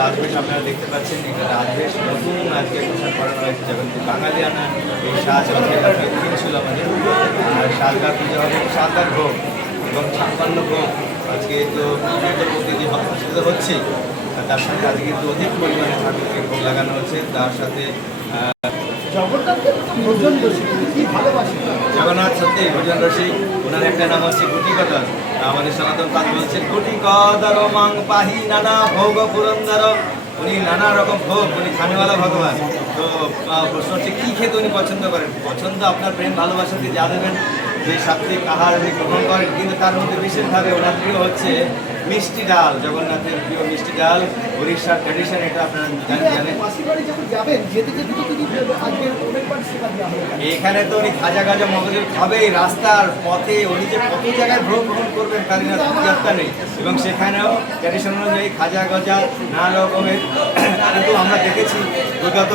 রাজবেশ আপনারা দেখতে পাচ্ছেন, এটা রাজবেশ নতুন আজকে ঘোষণা করানো হয়েছে, যেমন বাঙালিয়ানা এই সাজ ছিল আমাদের। আর সাজগার পুজো হবে, সাজগার ভোগ এবং 56 ভোগ আজকে তো প্রতি যে অনুষ্ঠিত হচ্ছে, তার সাথে আজকে কিন্তু অধিক পরিমাণে ঠাকুরকে ভোগ লাগানো হচ্ছে। তার সাথে জগন্নাথ সত্যি ভোজন রসিক, ওনার একটা নাম হচ্ছে গুটি কদর। আমাদের সনাতন পাঠ বলছেন গুটি কদর মাং পাহি নানা ভোগ পুরন্দর। উনি নানা রকম ভোগ, উনি খানেওয়ালা ভগবান। তো প্রশ্ন হচ্ছে কী খেতে উনি পছন্দ করেন। পছন্দ আপনার প্রেম ভালোবাসা দিয়ে যা দেবেন, যে সাত্বিক আহার উনি গ্রহণ করেন, কিন্তু তার মধ্যে বিশেষভাবে ওনার প্রিয় হচ্ছে মিষ্টি ডাল। জগন্নাথের প্রিয় মিষ্টি ডাল, উড়িষ্যার ট্র্যাডিশন, এটা আপনারা জানেন। এখানে তো উনি খাজা খাজা মগজের খাবেই, রাস্তার পথে উনি যে কত জায়গায় ভ্রমণ করবেন কালীনাথ যাত্রা নেই, এবং সেখানেও ট্র্যাডিশন অনুযায়ী খাজা গজা নানা রকমের। কিন্তু আমরা দেখেছি বিগত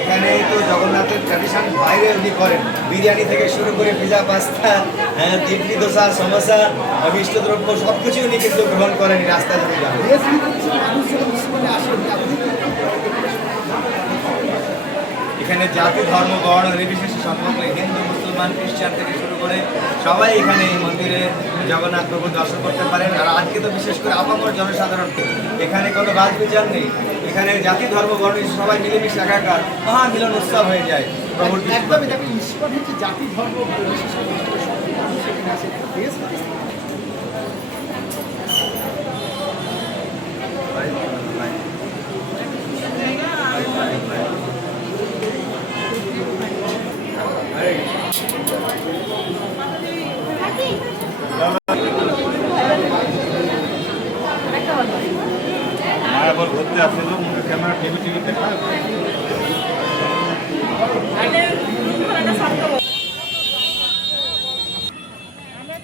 এখানে তো জগন্নাথের ট্র্যাডিশন বাইরে উনি করেন, বিরিয়ানি থেকে শুরু করে পিজা পাস্তা, ইডলি দোসা সমোসা মিষ্ট দ্রব্য সব কিছু উনি কিন্তু গ্রহণ করেন রাস্তায় যদি যাবেন। এখানে জাতি ধর্ম বর্ণ নির্বিশেষে সম্পর্ক, হিন্দু মুসলমান খ্রিস্টান থেকে শুরু করে সবাই এখানে এই মন্দিরে জগন্নাথ প্রভু দর্শন করতে পারেন। আর আজকে তো বিশেষ করে আপামর জনসাধারণ, এখানে কোনো বাদ বিচার নেই, এখানে জাতি ধর্ম বর্ণ সবাই মিলেমিশে একাকার মহা মিলন উৎসব হয়ে যায় প্রভুর। একদমই দেখো, ঈশ্বর হচ্ছে জাতি ধর্ম আবার ঘুরতে আসছিল ক্যামেরা টিভি দেখা। আমরা